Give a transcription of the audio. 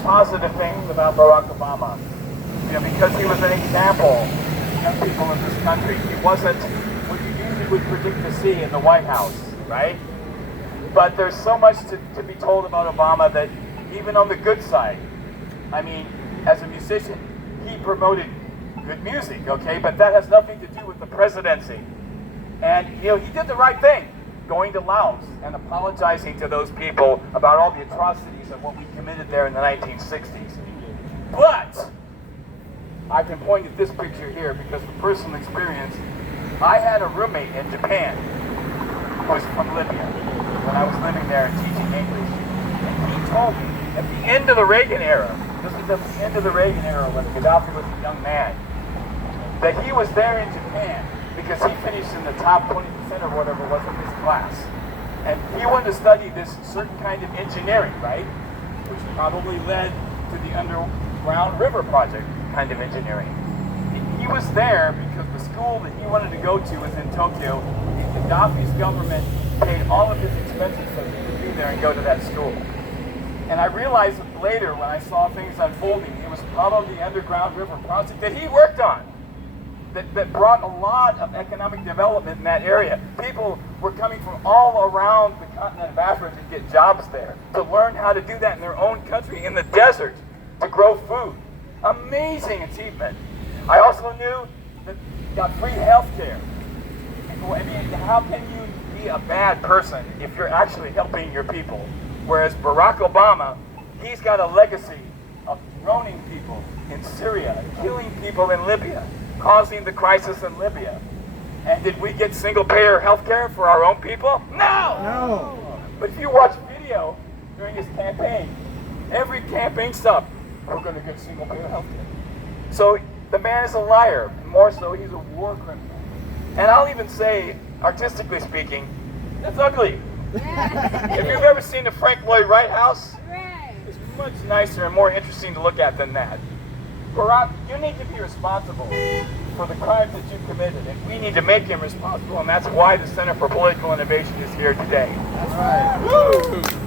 positive things about Barack Obama. Because he was an example to young people in this country. He wasn't what you usually would predict to see in the White House, right? But there's so much to be told about Obama that even on the good side, I mean, as a musician, he promoted good music, okay? But that has nothing to do with the presidency. And, he did the right thing, going to Laos and apologizing to those people about all the atrocities of what we committed there in the 1960s. But I can point at this picture here because from personal experience, I had a roommate in Japan who was from Libya when I was living there and teaching English. And he told me at the end of the Reagan era, this was at the end of the Reagan era when Gaddafi was a young man, that he was there in Japan because he finished in the top 20% or whatever it was of his class. And he wanted to study this certain kind of engineering, right? Which probably led to the Underground River Project kind of engineering. He was there because the school that he wanted to go to was in Tokyo. Gaddafi's government paid all of his expenses so he could be there and go to that school. And I realized later when I saw things unfolding, it was probably the Underground River Project that he worked on that brought a lot of economic development in that area. People were coming from all around the continent of Africa to get jobs there, to learn how to do that in their own country, in the desert, to grow food. Amazing achievement. I also knew that you got free health care. I mean, how can you be a bad person if you're actually helping your people? Whereas Barack Obama, he's got a legacy of droning people in Syria, killing people in Libya, causing the crisis in Libya. And did we get single-payer health care for our own people? No! But if you watch video during his campaign, every campaign stop, we're going to get single-payer health care. So the man is a liar. More so, he's a war criminal. And I'll even say, artistically speaking, that's ugly. If you've ever seen the Frank Lloyd Wright house, it's much nicer and more interesting to look at than that. Barack, you need to be responsible for the crimes that you committed, and we need to make him responsible, and that's why the Center for Political Innovation is here today. That's right. Woo!